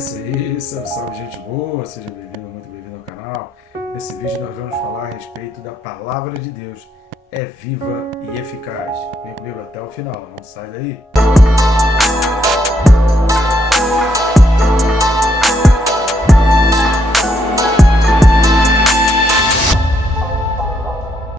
isso aí, salve, salve, gente boa, seja bem-vindo, muito bem-vindo ao canal. Nesse vídeo nós vamos falar a respeito da Palavra de Deus, é viva e eficaz. Vem comigo até o final, não sai daí.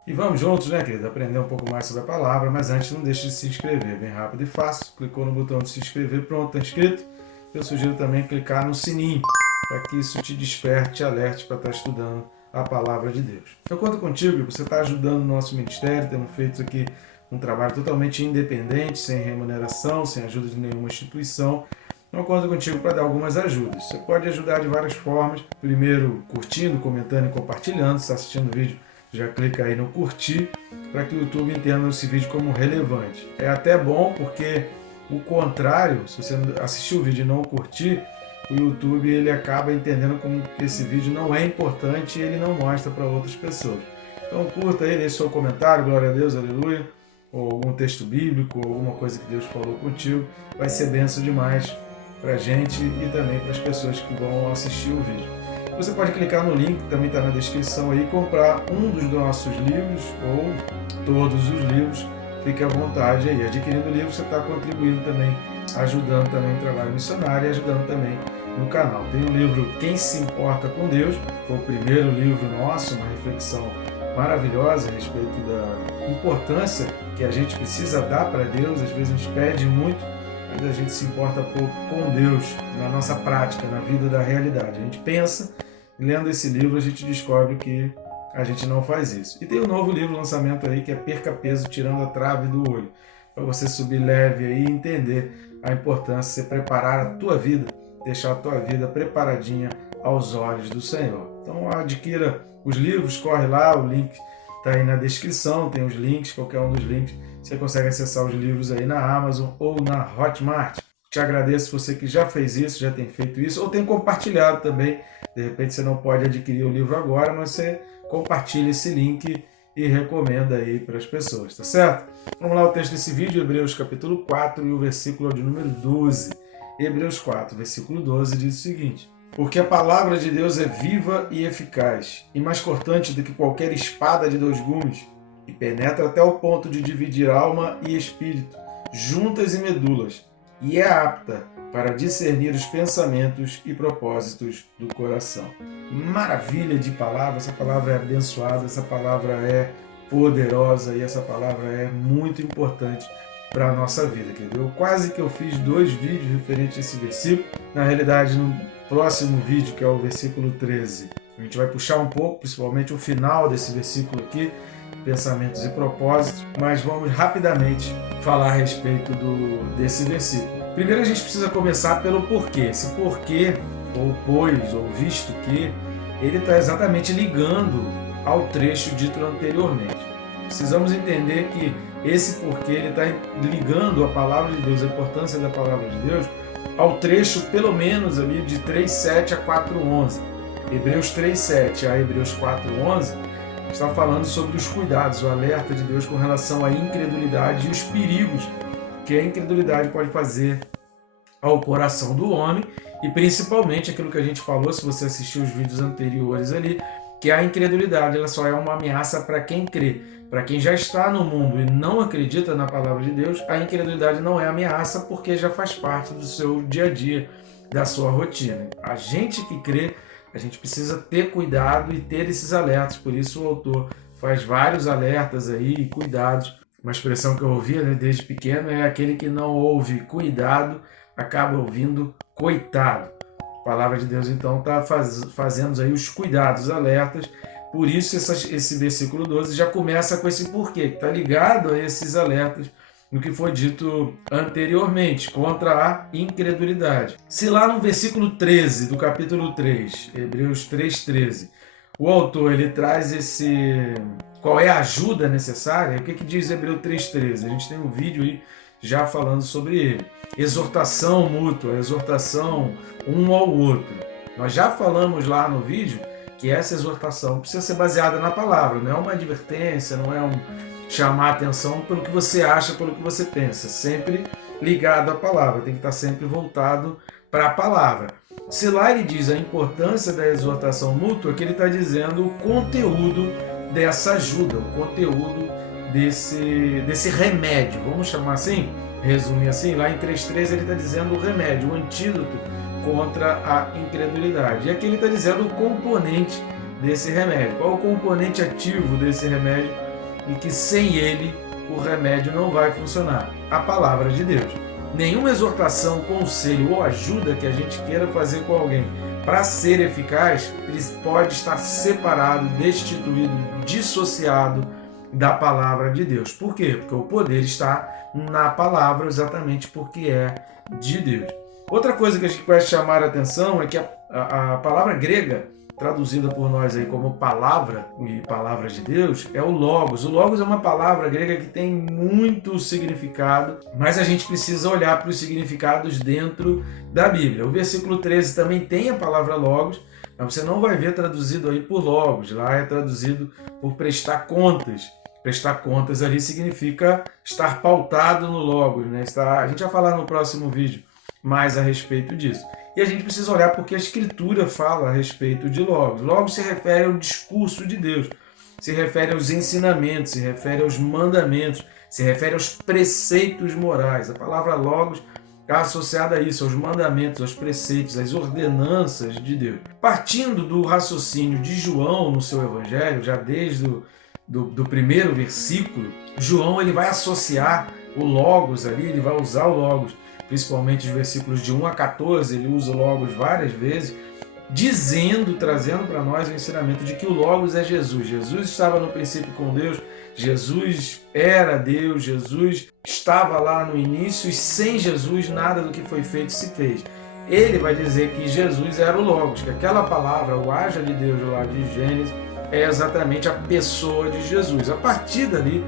E vamos juntos, né, querido, aprender um pouco mais sobre a palavra, mas antes não deixe de se inscrever, bem rápido e fácil. Clicou no botão de se inscrever, pronto, está inscrito. Eu sugiro também clicar no sininho, para que isso te desperte, te alerte para estar estudando a Palavra de Deus. Eu conto contigo, você está ajudando o nosso ministério, temos feito aqui um trabalho totalmente independente, sem remuneração, sem ajuda de nenhuma instituição. Eu conto contigo para dar algumas ajudas. Você pode ajudar de várias formas. Primeiro, curtindo, comentando e compartilhando. Se está assistindo o vídeo, já clica aí no curtir, para que o YouTube entenda esse vídeo como relevante. É até bom porque o contrário, se você assistir o vídeo e não curtir, o YouTube ele acaba entendendo como que esse vídeo não é importante e ele não mostra para outras pessoas. Então curta aí, deixe seu comentário, glória a Deus, aleluia, ou algum texto bíblico, ou alguma coisa que Deus falou contigo, vai ser bênção demais para a gente e também para as pessoas que vão assistir o vídeo. Você pode clicar no link, que também está na descrição aí, comprar um dos nossos livros ou todos os livros. Fique à vontade aí. Adquirindo o livro, você está contribuindo também, ajudando também o trabalho missionário e ajudando também no canal. Tem o livro Quem se Importa com Deus, foi o primeiro livro nosso, uma reflexão maravilhosa a respeito da importância que a gente precisa dar para Deus. Às vezes a gente pede muito, mas a gente se importa pouco com Deus na nossa prática, na vida da realidade. A gente pensa, lendo esse livro, a gente descobre que a gente não faz isso. E tem um novo livro, lançamento aí, que é Perca Peso Tirando a Trave do Olho, para você subir leve aí e entender a importância de você preparar a tua vida, deixar a tua vida preparadinha aos olhos do Senhor. Então adquira os livros, corre lá, o link está aí na descrição, tem os links, qualquer um dos links, você consegue acessar os livros aí na Amazon ou na Hotmart. Te agradeço você que já fez isso, já tem feito isso, ou tem compartilhado também. De repente você não pode adquirir o livro agora, mas você compartilha esse link e recomenda aí para as pessoas, tá certo? Vamos lá, o texto desse vídeo, Hebreus capítulo 4 e o versículo de número 12. Hebreus 4, versículo 12 diz o seguinte: porque a palavra de Deus é viva e eficaz, e mais cortante do que qualquer espada de dois gumes, e penetra até o ponto de dividir alma e espírito, juntas e medulas, e é apta para discernir os pensamentos e propósitos do coração. Maravilha de palavra, essa palavra é abençoada, essa palavra é poderosa e essa palavra é muito importante para a nossa vida. Quase que eu fiz 2 vídeos referentes a esse versículo. Na realidade, no próximo vídeo, que é o versículo 13, a gente vai puxar um pouco, principalmente o final desse versículo aqui, pensamentos e propósitos, mas vamos rapidamente falar a respeito desse versículo. Primeiro a gente precisa começar pelo porquê. Esse porquê, ou pois, ou visto que, ele está exatamente ligando ao trecho dito anteriormente. Precisamos entender que esse porquê ele está ligando a palavra de Deus, a importância da palavra de Deus, ao trecho pelo menos ali de 3:7 a 4:11. Hebreus 3:7 a Hebreus 4:11 está falando sobre os cuidados, o alerta de Deus com relação à incredulidade e os perigos que a incredulidade pode fazer ao coração do homem, e principalmente aquilo que a gente falou, se você assistiu os vídeos anteriores ali, que a incredulidade ela só é uma ameaça para quem crê. Para quem já está no mundo e não acredita na palavra de Deus, a incredulidade não é ameaça porque já faz parte do seu dia a dia, da sua rotina. A gente que crê, a gente precisa ter cuidado e ter esses alertas, por isso o autor faz vários alertas aí, cuidados. Uma expressão que eu ouvia, né, desde pequeno é: aquele que não ouve cuidado acaba ouvindo coitado. A palavra de Deus então está fazendo aí os cuidados, alertas. Por isso esse versículo 12 já começa com esse porquê, que está ligado a esses alertas no que foi dito anteriormente, contra a incredulidade. Se lá no versículo 13 do capítulo 3, Hebreus 3:13, o autor ele traz qual é a ajuda necessária, o que diz Hebreus 3:13? A gente tem um vídeo aí já falando sobre ele. Exortação mútua, exortação um ao outro. Nós já falamos lá no vídeo que essa exortação precisa ser baseada na palavra, não é uma advertência, não é chamar a atenção pelo que você acha, pelo que você pensa, sempre ligado à palavra, tem que estar sempre voltado para a palavra. Se lá ele diz a importância da exortação mútua, que ele está dizendo o conteúdo dessa ajuda, o conteúdo desse remédio, vamos chamar assim, resumir assim, lá em 3.3 ele está dizendo o remédio, o antídoto contra a incredulidade. E aqui ele está dizendo o componente desse remédio. Qual é o componente ativo desse remédio e que sem ele o remédio não vai funcionar? A palavra de Deus. Nenhuma exortação, conselho ou ajuda que a gente queira fazer com alguém para ser eficaz, ele pode estar separado, destituído, dissociado da palavra de Deus. Por quê? Porque o poder está na palavra, exatamente porque é de Deus. Outra coisa que a gente vai chamar a atenção é que a palavra grega, traduzida por nós aí como palavra e palavra de Deus, é o Logos. O Logos é uma palavra grega que tem muito significado, mas a gente precisa olhar para os significados dentro da Bíblia. O versículo 13 também tem a palavra Logos, mas você não vai ver traduzido aí por Logos, lá é traduzido por prestar contas. Prestar contas ali significa estar pautado no Logos, né? A gente vai falar no próximo vídeo mais a respeito disso. E a gente precisa olhar porque a Escritura fala a respeito de Logos. Logos se refere ao discurso de Deus, se refere aos ensinamentos, se refere aos mandamentos, se refere aos preceitos morais. A palavra Logos está associada a isso, aos mandamentos, aos preceitos, às ordenanças de Deus. Partindo do raciocínio de João no seu Evangelho, já desde do primeiro versículo, João ele vai associar o Logos ali, ele vai usar o Logos, principalmente os versículos de 1 a 14, ele usa o Logos várias vezes, trazendo para nós o ensinamento de que o Logos é Jesus. Jesus estava no princípio com Deus, Jesus era Deus, Jesus estava lá no início e sem Jesus nada do que foi feito se fez. Ele vai dizer que Jesus era o Logos, que aquela palavra, o haja de Deus lá de Gênesis, é exatamente a pessoa de Jesus. A partir dali,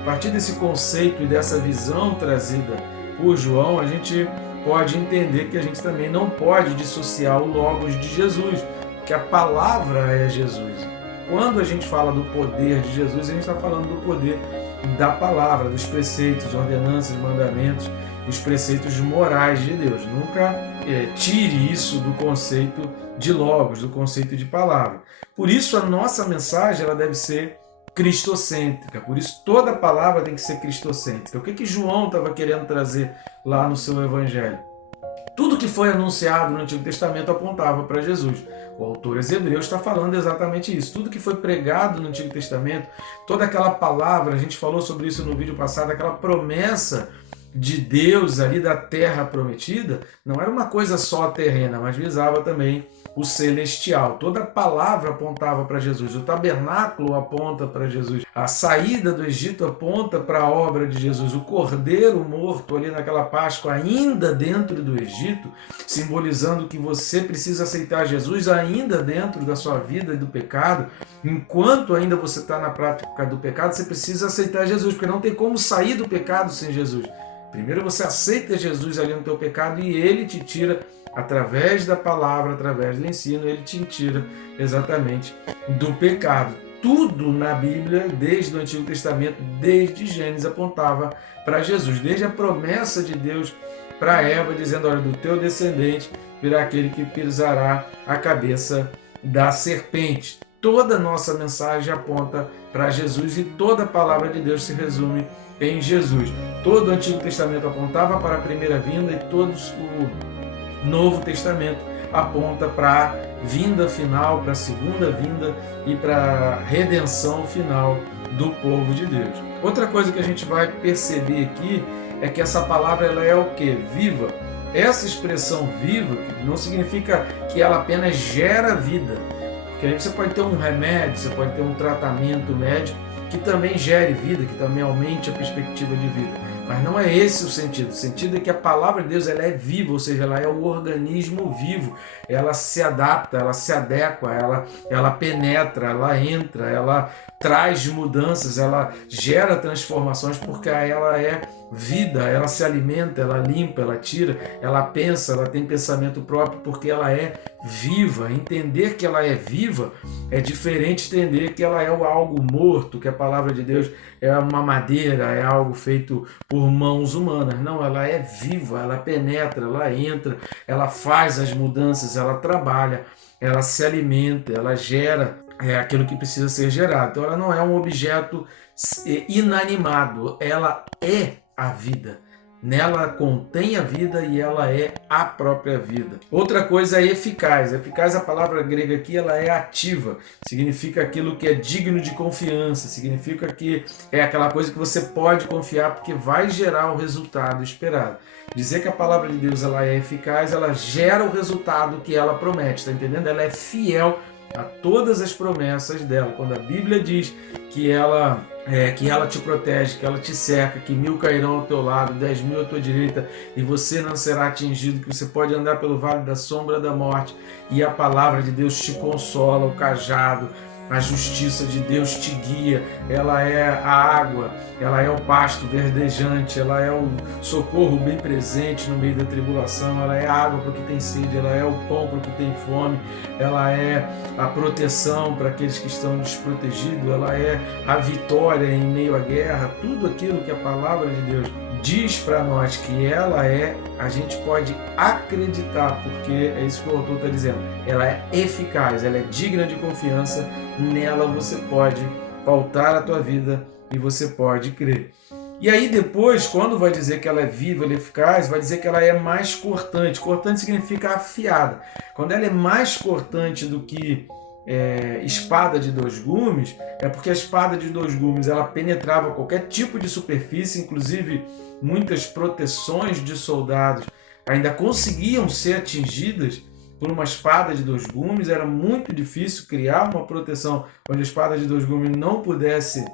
a partir desse conceito e dessa visão trazida por João, a gente pode entender que a gente também não pode dissociar o Logos de Jesus, que a palavra é Jesus. Quando a gente fala do poder de Jesus, a gente está falando do poder da palavra, dos preceitos, ordenanças, mandamentos, os preceitos morais de Deus. Nunca tire isso do conceito de Logos, do conceito de palavra. Por isso a nossa mensagem ela deve ser cristocêntrica, por isso toda palavra tem que ser cristocêntrica. O que João estava querendo trazer lá no seu Evangelho? Tudo que foi anunciado no Antigo Testamento apontava para Jesus. O autor aos Hebreus está falando exatamente isso. Tudo que foi pregado no Antigo Testamento, toda aquela palavra, a gente falou sobre isso no vídeo passado, aquela promessa de Deus ali da terra prometida, não era uma coisa só terrena, mas visava também o celestial. Toda palavra apontava para Jesus. O tabernáculo aponta para Jesus. A saída do Egito aponta para a obra de Jesus. O cordeiro morto ali naquela Páscoa, ainda dentro do Egito, simbolizando que você precisa aceitar Jesus ainda dentro da sua vida e do pecado. Enquanto ainda você está na prática do pecado, você precisa aceitar Jesus, porque não tem como sair do pecado sem Jesus. Primeiro você aceita Jesus ali no teu pecado e ele te tira através da palavra, através do ensino, ele te tira exatamente do pecado. Tudo na Bíblia, desde o Antigo Testamento, desde Gênesis, apontava para Jesus. Desde a promessa de Deus para Eva, dizendo, olha, do teu descendente virá aquele que pisará a cabeça da serpente. Toda a nossa mensagem aponta para Jesus e toda a palavra de Deus se resume em Jesus. Todo o Antigo Testamento apontava para a primeira vinda e todo o Novo Testamento aponta para a vinda final, para a segunda vinda e para a redenção final do povo de Deus. Outra coisa que a gente vai perceber aqui é que essa palavra ela é o quê? Viva. Essa expressão viva não significa que ela apenas gera vida. Porque aí você pode ter um remédio, você pode ter um tratamento médico que também gere vida, que também aumente a perspectiva de vida. Mas não é esse o sentido. O sentido é que a palavra de Deus ela é viva, ou seja, ela é um organismo vivo. Ela se adapta, ela se adequa, ela penetra, ela entra, ela traz mudanças, ela gera transformações, porque ela é vida, ela se alimenta, ela limpa, ela tira, ela pensa, ela tem pensamento próprio porque ela é viva. Entender que ela é viva é diferente de entender que ela é algo morto, que a palavra de Deus é uma madeira, é algo feito por mãos humanas. Não, ela é viva, ela penetra, ela entra, ela faz as mudanças, ela trabalha, ela se alimenta, ela gera aquilo que precisa ser gerado. Então ela não é um objeto inanimado, ela é a vida. Nela contém a vida e ela é a própria vida. Outra coisa é eficaz. Eficaz, a palavra grega aqui, ela é ativa. Significa aquilo que é digno de confiança. Significa que é aquela coisa que você pode confiar porque vai gerar o resultado esperado. Dizer que a palavra de Deus ela é eficaz, ela gera o resultado que ela promete. Está entendendo? Ela é fiel a todas as promessas dela. Quando a Bíblia diz que ela te protege, que ela te cerca, que 1000 cairão ao teu lado, 10.000 à tua direita, e você não será atingido, que você pode andar pelo vale da sombra da morte, e a palavra de Deus te consola, o cajado, a justiça de Deus te guia, ela é a água, ela é o pasto verdejante, ela é o socorro bem presente no meio da tribulação, ela é a água para o que tem sede, ela é o pão para o que tem fome, ela é a proteção para aqueles que estão desprotegidos, ela é a vitória em meio à guerra. Tudo aquilo que a palavra de Deus diz para nós que ela é, a gente pode acreditar, porque é isso que o autor está dizendo. Ela é eficaz, ela é digna de confiança, nela você pode pautar a tua vida e você pode crer. E aí depois, quando vai dizer que ela é viva, ela é eficaz, vai dizer que ela é mais cortante. Cortante significa afiada. Quando ela é mais cortante do que espada de 2 gumes, é porque a espada de 2 gumes ela penetrava qualquer tipo de superfície, inclusive muitas proteções de soldados ainda conseguiam ser atingidas por uma espada de 2 gumes. Era muito difícil criar uma proteção onde a espada de 2 gumes não pudesse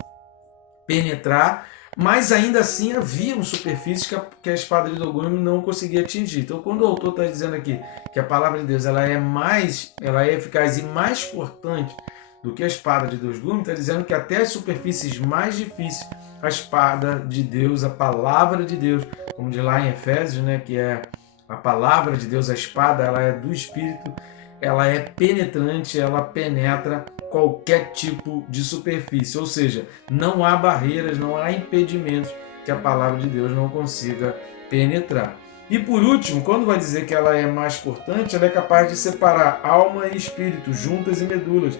penetrar, mas ainda assim havia superfícies que a espada de 2 gumes não conseguia atingir. Então, quando o autor está dizendo aqui que a palavra de Deus ela é eficaz e mais cortante do que a espada de 2 gumes, está dizendo que até as superfícies mais difíceis, a espada de Deus, a palavra de Deus, como diz lá em Efésios, né, que é a palavra de Deus, a espada, ela é do Espírito, ela é penetrante, ela penetra qualquer tipo de superfície, ou seja, não há barreiras, não há impedimentos que a palavra de Deus não consiga penetrar. E por último, quando vai dizer que ela é mais cortante, ela é capaz de separar alma e espírito, juntas e medulas,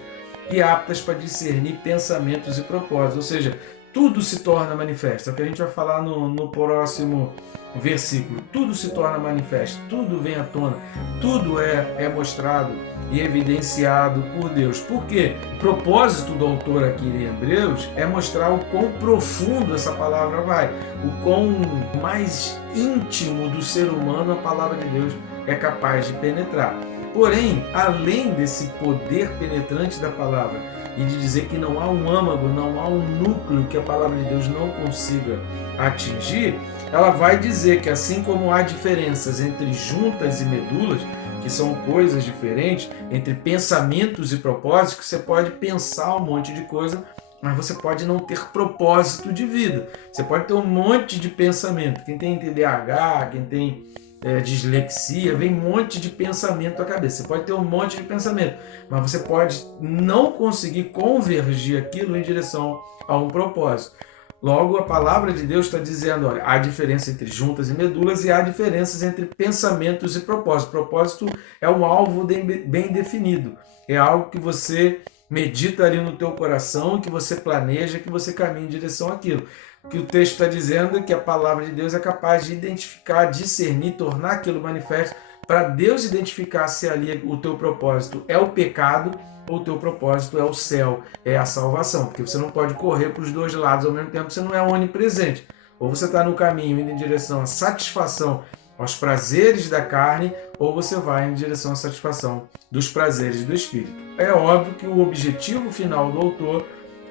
e aptas para discernir pensamentos e propósitos, ou seja, tudo se torna manifesto. É o que a gente vai falar no próximo versículo. Tudo se torna manifesto, tudo vem à tona, tudo é mostrado e evidenciado por Deus. Por quê? O propósito do autor aqui em Hebreus é mostrar o quão profundo essa palavra vai, o quão mais íntimo do ser humano a palavra de Deus é capaz de penetrar. Porém, além desse poder penetrante da palavra e de dizer que não há um âmago, não há um núcleo que a palavra de Deus não consiga atingir, ela vai dizer que assim como há diferenças entre juntas e medulas, que são coisas diferentes, entre pensamentos e propósitos, que você pode pensar um monte de coisa, mas você pode não ter propósito de vida. Você pode ter um monte de pensamento. Quem tem TDAH, quem tem dislexia, vem um monte de pensamento à cabeça. Você pode ter um monte de pensamento, mas você pode não conseguir convergir aquilo em direção a um propósito. Logo, a palavra de Deus está dizendo, olha, há diferença entre juntas e medulas e há diferenças entre pensamentos e propósito. Propósito é um alvo bem definido. É algo que você medita ali no teu coração, que você planeja, que você caminha em direção àquilo. O que o texto está dizendo é que a palavra de Deus é capaz de identificar, discernir, tornar aquilo manifesto, para Deus identificar se ali o teu propósito é o pecado ou o teu propósito é o céu, é a salvação. Porque você não pode correr para os dois lados ao mesmo tempo, você não é onipresente. Ou você está no caminho indo em direção à satisfação aos prazeres da carne, ou você vai em direção à satisfação dos prazeres do Espírito. É óbvio que o objetivo final do autor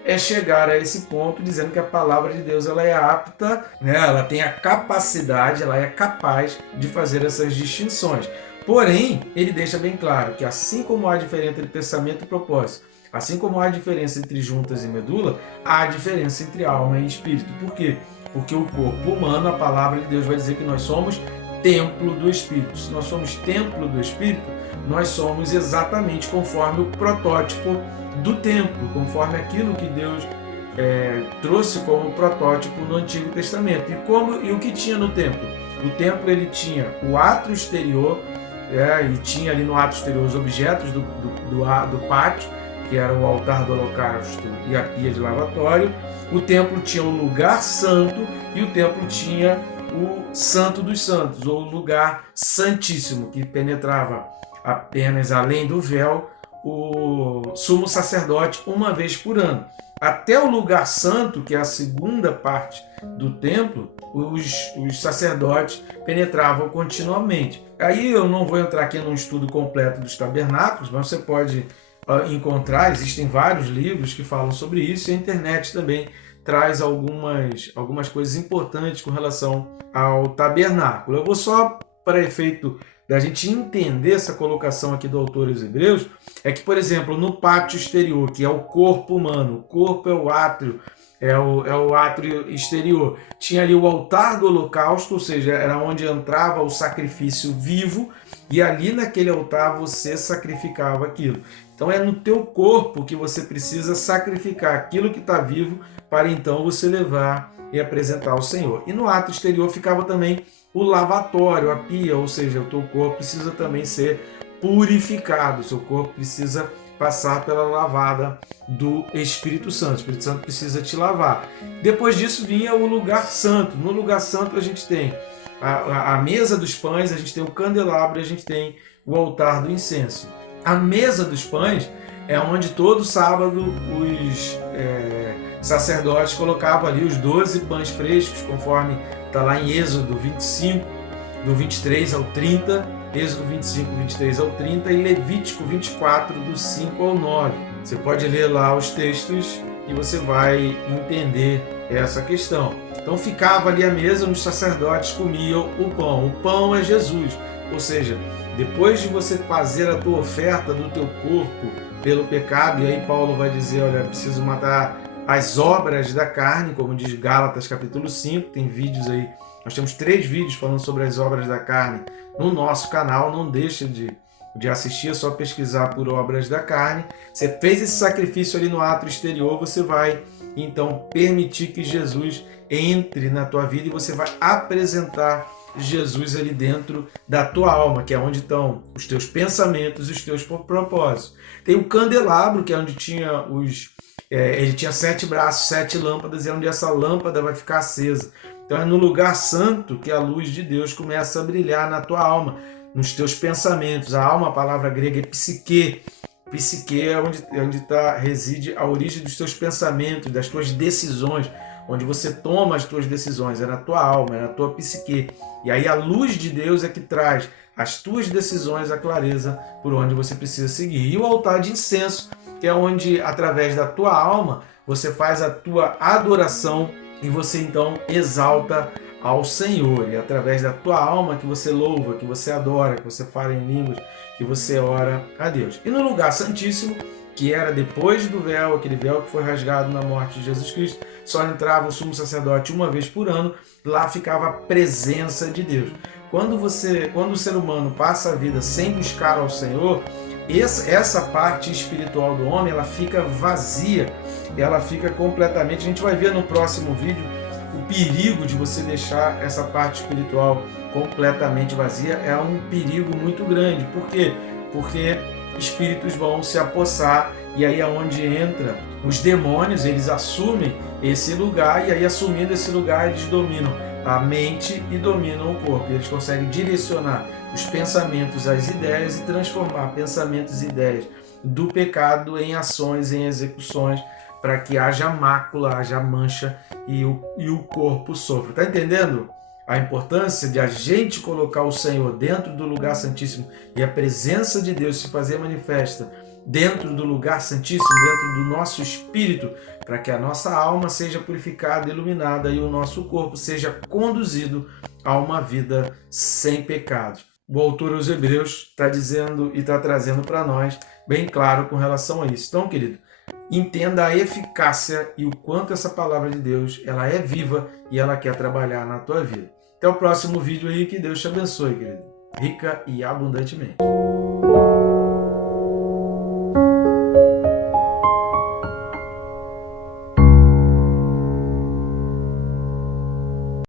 é chegar a esse ponto dizendo que a palavra de Deus ela é apta, né? Ela tem a capacidade, ela é capaz de fazer essas distinções. Porém, ele deixa bem claro que assim como há diferença entre pensamento e propósito, assim como há diferença entre juntas e medula, há diferença entre alma e espírito. Por quê? Porque o corpo humano, a palavra de Deus vai dizer que nós somos templo do Espírito. Se nós somos templo do Espírito, nós somos exatamente conforme o protótipo do templo, conforme aquilo que Deus trouxe como protótipo no Antigo Testamento. E o que tinha no templo? O templo ele tinha o átrio exterior, e tinha ali no átrio exterior os objetos do pátio, que era o altar do holocausto e a pia de lavatório. O templo tinha o lugar santo e o templo tinha o santo dos santos, ou lugar santíssimo, que penetrava apenas além do véu o sumo sacerdote uma vez por ano. Até o lugar santo, que é a segunda parte do templo, os sacerdotes penetravam continuamente. Aí eu não vou entrar aqui num estudo completo dos tabernáculos, mas você pode encontrar, existem vários livros que falam sobre isso, e a internet também traz algumas coisas importantes com relação ao tabernáculo. Eu vou só, para efeito da gente entender essa colocação aqui do autor aos Hebreus, é que, por exemplo, no pátio exterior, que é o corpo humano, o corpo é o átrio, é o átrio exterior, tinha ali o altar do holocausto, ou seja, era onde entrava o sacrifício vivo, e ali naquele altar você sacrificava aquilo. Então é no teu corpo que você precisa sacrificar aquilo que está vivo, para então você levar e apresentar ao Senhor. E no átrio exterior ficava também o lavatório, a pia, ou seja, o teu corpo precisa também ser purificado, o seu corpo precisa passar pela lavada do Espírito Santo. O Espírito Santo precisa te lavar. Depois disso vinha o lugar santo. No lugar santo a gente tem a mesa dos pães, a gente tem o candelabro, a gente tem o altar do incenso. A mesa dos pães é onde todo sábado os sacerdotes colocavam ali os 12 pães frescos, conforme está lá em Êxodo 25, do 23 ao 30, Êxodo 25, 23 ao 30 e Levítico 24, do 5 ao 9. Você pode ler lá os textos e você vai entender essa questão. Então ficava ali a mesa, os sacerdotes comiam o pão. O pão é Jesus, ou seja, depois de você fazer a tua oferta do teu corpo pelo pecado, e aí Paulo vai dizer, olha, preciso matar as obras da carne, como diz Gálatas capítulo 5, tem vídeos aí, nós temos 3 vídeos falando sobre as obras da carne no nosso canal, não deixa de assistir, é só pesquisar por obras da carne. Você fez esse sacrifício ali no átrio exterior, você vai então permitir que Jesus entre na tua vida e você vai apresentar Jesus ali dentro da tua alma, que é onde estão os teus pensamentos e os teus propósitos. Tem o candelabro, que é onde tinha ele tinha 7 braços, 7 lâmpadas, e é onde essa lâmpada vai ficar acesa. Então é no lugar santo que a luz de Deus começa a brilhar na tua alma, nos teus pensamentos. A alma, a palavra grega é psique. Psique é onde reside a origem dos teus pensamentos, das tuas decisões, onde você toma as tuas decisões, é na tua alma, é na tua psique. E aí a luz de Deus é que traz as tuas decisões, a clareza por onde você precisa seguir. E o altar de incenso, que é onde, através da tua alma, você faz a tua adoração e você então exalta ao Senhor. E através da tua alma que você louva, que você adora, que você fala em línguas, que você ora a Deus. E no lugar santíssimo, que era depois do véu, aquele véu que foi rasgado na morte de Jesus Cristo, só entrava o sumo sacerdote uma vez por ano, lá ficava a presença de Deus. Quando o ser humano passa a vida sem buscar ao Senhor, essa parte espiritual do homem, ela fica vazia, ela fica completamente, a gente vai ver no próximo vídeo o perigo de você deixar essa parte espiritual completamente vazia, é um perigo muito grande. Por quê? Porque espíritos vão se apossar, e aí é onde entra os demônios, eles assumem esse lugar, e aí assumindo esse lugar eles dominam a mente e dominam o corpo. Eles conseguem direcionar os pensamentos, as ideias, e transformar pensamentos e ideias do pecado em ações, em execuções, para que haja mácula, haja mancha e o corpo sofra. Está entendendo a importância de a gente colocar o Senhor dentro do lugar santíssimo e a presença de Deus se fazer manifesta dentro do lugar santíssimo, dentro do nosso espírito, para que a nossa alma seja purificada, iluminada e o nosso corpo seja conduzido a uma vida sem pecados. O autor aos Hebreus está dizendo e está trazendo para nós bem claro com relação a isso. Então, querido, entenda a eficácia e o quanto essa palavra de Deus ela é viva e ela quer trabalhar na tua vida. Até o próximo vídeo aí, que Deus te abençoe, querido, rica e abundantemente.